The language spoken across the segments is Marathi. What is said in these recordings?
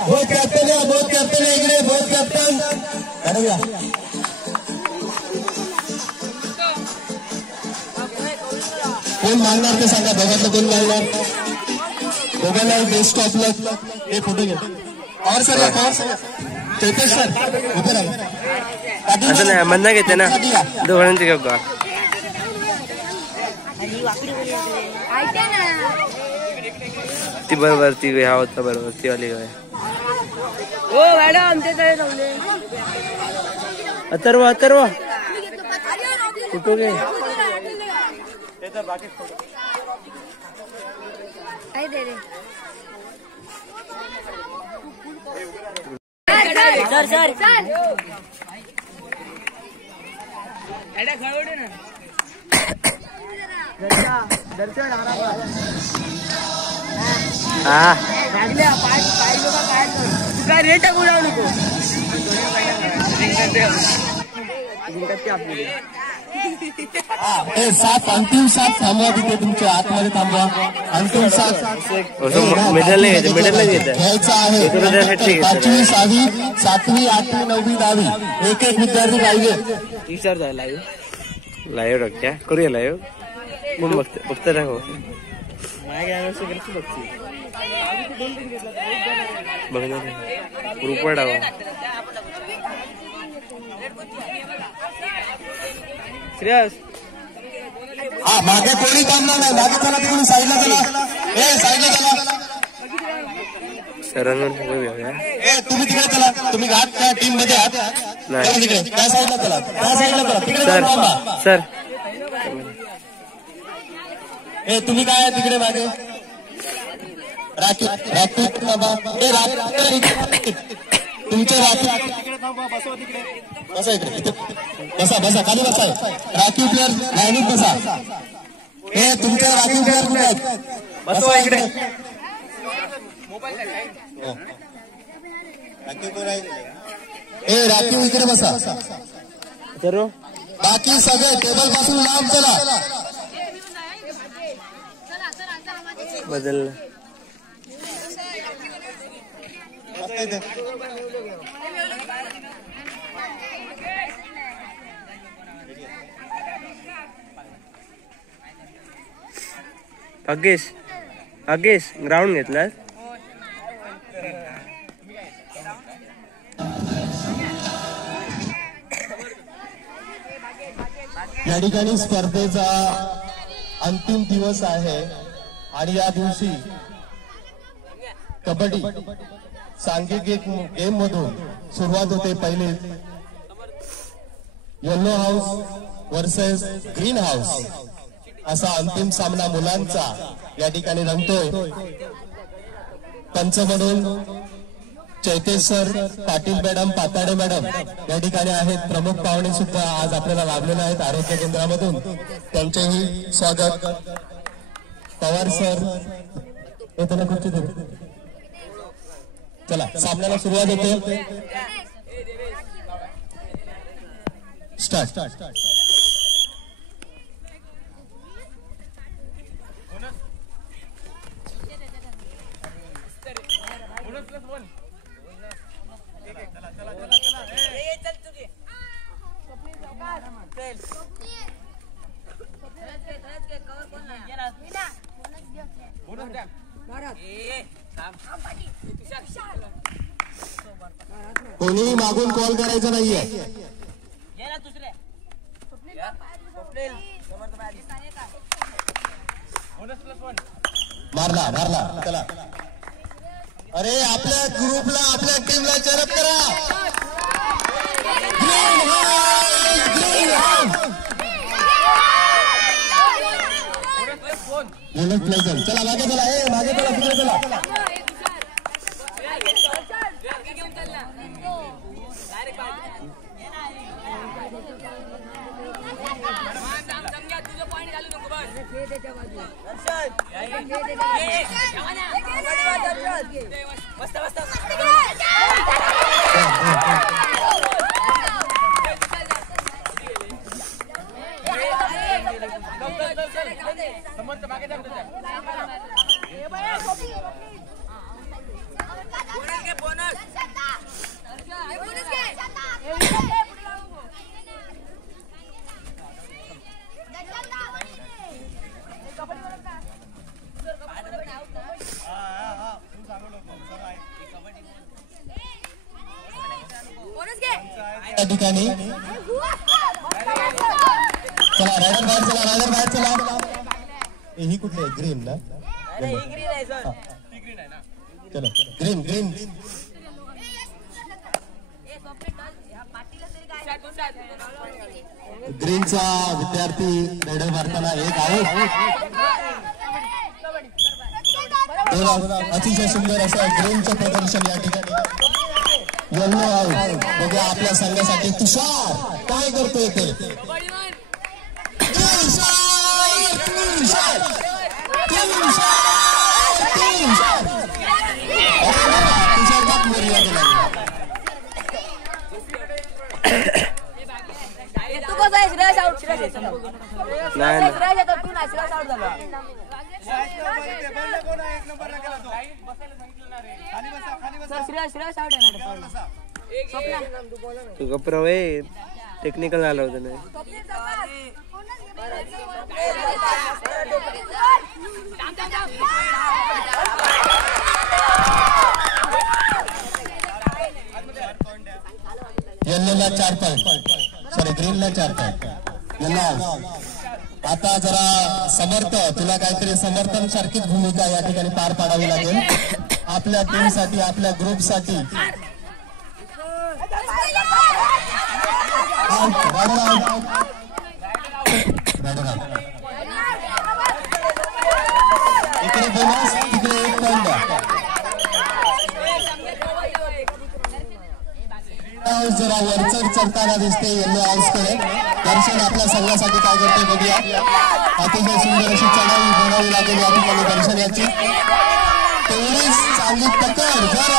बहुत कॅप्टन आहे, बहुत कॅप्टन आहे इकडे, बहुत कॅप्टन मॅडम या. कोण मागणार ते सांगा, दोघांना कोण मागणार? दोघांना बेस्ट ऑफ लक. एक फोटो घ्या. और सर चैतेश सर उभे राहा. असं नाही म्हणणं घेते ना दोघांचे घेऊ का? ती बरोबर ती ह्या होता बरोबर ती वाली काय. हो मॅडम ते काय लावले अथर्व अथर्व फोटो घे. काय दे रे सर सर सर एडा खावडे ना दर्शन हा लागल्या पाय पाय बघा काय तू काय रेट उडावू नको सात अंतिम सात थांबवा तिथे तुमच्या आतमध्ये थांबवा. अंतिम सात मेडल नाही घ्यायचं, मेडल नाही घ्यायचं आहे. 5वी 6वी 7वी 8वी 9वी 10वी एक एक विद्यार्थी पाहिजे. टीचर जाय लाईव्ह लाईव्ह रख्या करूया लाईव्ह कोण बघता राहो बघणार ग्रुपवर डावा. श्रेयस हा मागे कोणी थांबणार नाही. मागे चला तिकडून साईडला चला. साईडला चला. सरांवर सगळं घेऊया. तुम्ही तिकडे चला. तुम्ही घाट त्या टीम मध्ये आहात नाही तिकडे त्या साईडला चला. त्या साईडला चला. तिकडे सर सर तुम्ही काय आहे तिकडे मागे राखी राखी तुमच्या राखी बसा इकडे बसा बसा खाली बसा. राखीव प्लेअर लाईनीत बसा. तुमच्या राखीव प्लेअर कुठे आहेत? बसवा इकडे. राखीव इकडे बसा. बाकी सगळे टेबल पासून लांब चला. बदल भाग्येश भाग्येश ग्राउंड घेतला. या ठिकाणी स्पर्धेचा अंतिम दिवस आहे आणि या दिवशी कबड्डी सांघिक गेम मधून सुरुवात होते. पहिले yellow house versus green house असा अंतिम सामना मुलांचा या ठिकाणी रंगतोय. पंच म्हणून Chaitesh sir Patil madam Patade madam या ठिकाणी आहेत. प्रमुख पाहुणे सुद्धा आज आपल्याला लाभलेले आहेत आरोग्य केंद्रामधून. त्यांचेही स्वागत. पवार सर हे त्यांना खुर्ची दे. चला सामन्याला सुरुवात होते. स्टार्ट. कोणीही मागून कॉल करायचा नाहीये. मारला मारला. चला अरे आपल्या ग्रुपला आपल्या टीमला चरप करा. चला मागे चला. मागे चला तिकडे चला. त्या ठिकाणी चला रायडर बाहेर चला ही कुठली आहे ग्रीन ना चलो ग्रीन ग्रीनचा विद्यार्थी रायडर मारताना एक आऊट अतिशय सुंदर असं ग्रीनचं प्रदर्शन या ठिकाणी येल्लो आऊट बघा आपल्या संघासाठी तुषार काय करतोय ते तू गप्रा टेक्निकल आलं होतं नाही येल्लोला 4 पॉइंट सॉरी ग्रीनला 4 पॉइंट येल्लो आता जरा समर्थ तुला काहीतरी समर्थन सारखीच भूमिका या ठिकाणी पार पाडावी लागेल आपल्या टीमसाठी आपल्या ग्रुपसाठी इकडे बोनस तिकडे 1 पॉइंट जरा वरचढ चढताना दिसते येल्लो हाऊस कडे दर्शन आपल्या संघासाठी काय करते बघूया अतिशय सुंदर अशी चढाई बनवावी लागेल या ठिकाणी दर्शन याची तेवढीच चांगली पकड जर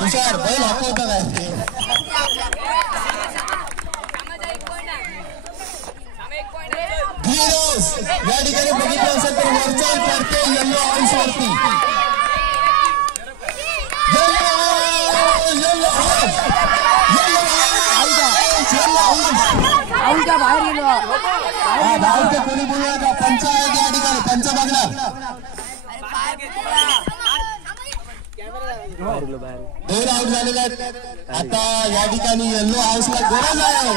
तुषार बैल हाकवता काय या ठिकाणी बघितलं असेल तर वरचढ चढते येल्लो हाऊस वरती बाहेर गेलो कोणी बोलूया पंच आहे या ठिकाणी पंच बघणार दोन आऊट झालेले आहेत आता या ठिकाणी येल्लो हाऊसला गरज आहे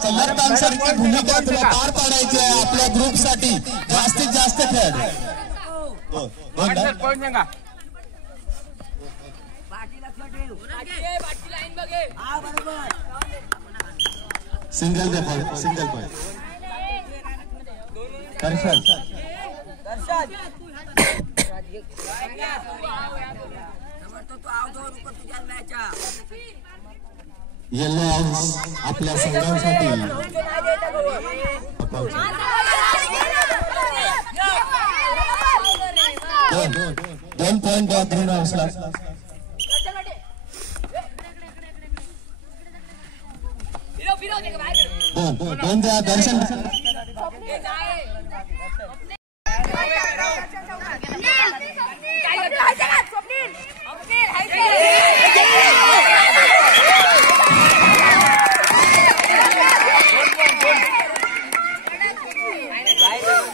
समर्थांसारखी भूमिका तुला पार पाडायची आहे आपल्या ग्रुपसाठी जास्तीत जास्त खेळ सिंगल पॉइंट दर्शन येल्लो हाऊस आपल्या संघांसाठी 2 पॉइंट ग्रीन हाऊसला दोन द्या दर्शन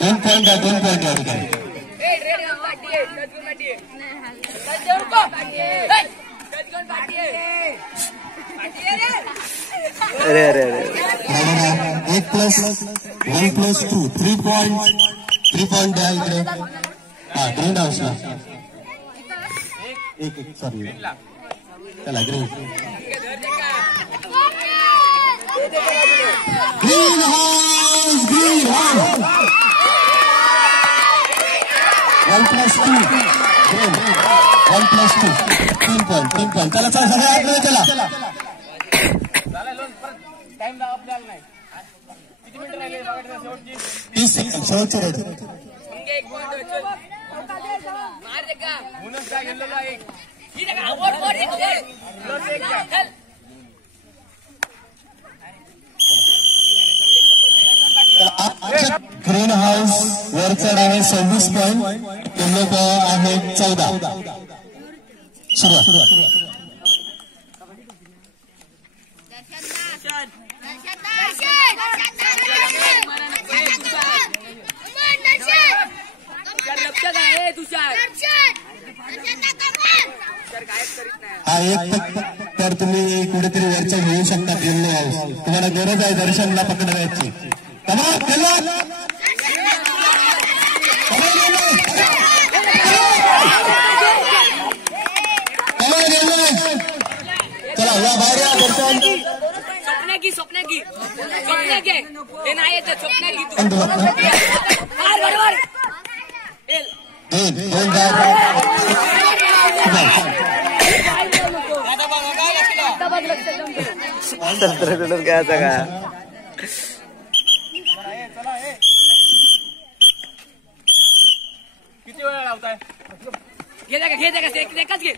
दोन पॉइंट या ठिकाणी अरे 1+1+2 3 पॉइंट द्या इकडे हा ग्रीन हाऊसला एक सॉरी चला ग्रीन हाऊस 1+2 ग्रीन 1+2 3 पॉइंट चला सगळ्या आपल्याला चला शेवटचे रेड ग्रीन हाऊस वरचढ आहे 26 पॉइंट, लोक आहेत 14. सुरुवात. हा एक तर तुम्ही कुठेतरी वरच्या घेऊ शकता ग्रीन हाऊस. तुम्हाला गरज आहे दर्शनला पकडण्याची. चला या बाहेर या दर्शन. स्वप्न घे हे नाही येत स्वप्न घे तू बरोबर काय का किती वेळ लावताय घे एकच घे